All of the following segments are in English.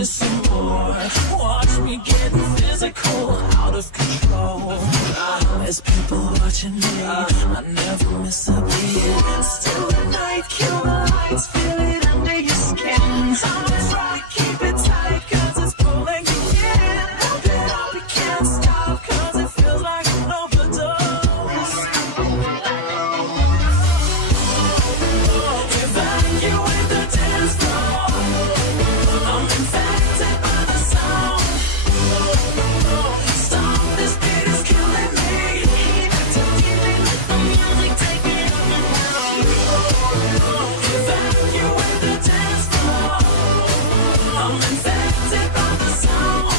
me some more. Watch me get physical, out of control. There's people watching me, I never miss a beat. Still the night, kill the lights, feel it under your skin. Always right, keep it tight, cause it's pulling you in. Pump it up, you can't stop, cause it feels like an overdose. Evacuate the dance floor. I'm infected by the sound. Stop, this beat is killing me. Too deeply, let the music take me up and down. Evacuate the dance floor. I'm infected by the sound.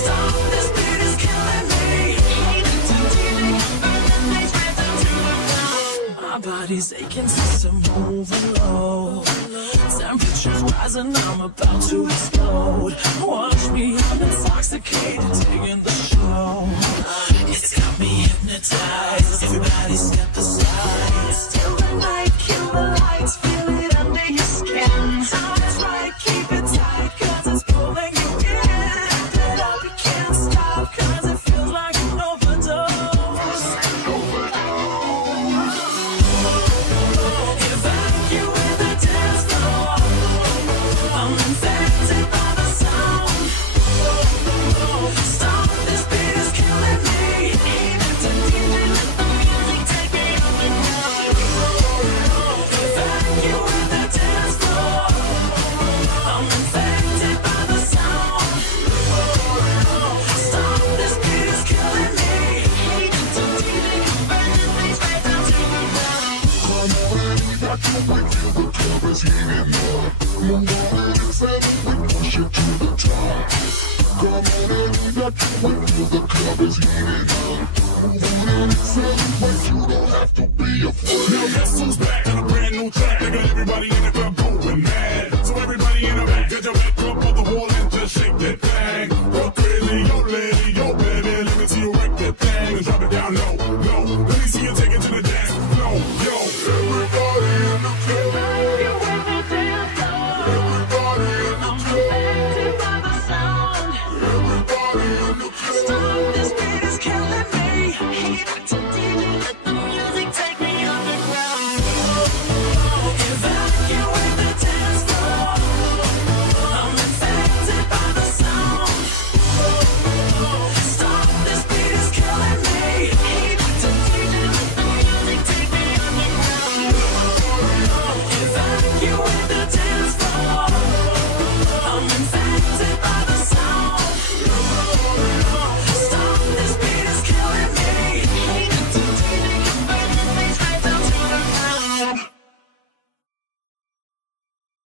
Stop, this beat is killing me. Too deeply, burn the bass right down to the ground. My body's aching, system moving low. Temperature's rising, I'm about to explode. Watch me, I'm intoxicated, digging the show. It's got me hypnotized, everybody step aside. Still the night, kill the lights, feel it under your skin. Time's right, keep it tight, cause it's pulling you in. Pump it up, you can't stop, cause it feels like an overdose. Evacuate the dance floor. I'm infected by the sound. Stop, this beat is killing me. Too deeply, let the music take me up and down. Evacuate the dance floor. I'm infected by the sound. Stop, this beat is killing me. Too deeply, burn the bass right down to the ground. Evacuate till the club is heating up. Move on and accelerate, push it to the top. Come on and evacuate till the club is heating up. Move on and accelerate, you don't have to be afraid. Now guess who's back on a brand new track? They got everybody in the club going mad. So everybody in the back, get your back up on the wall and just shake that.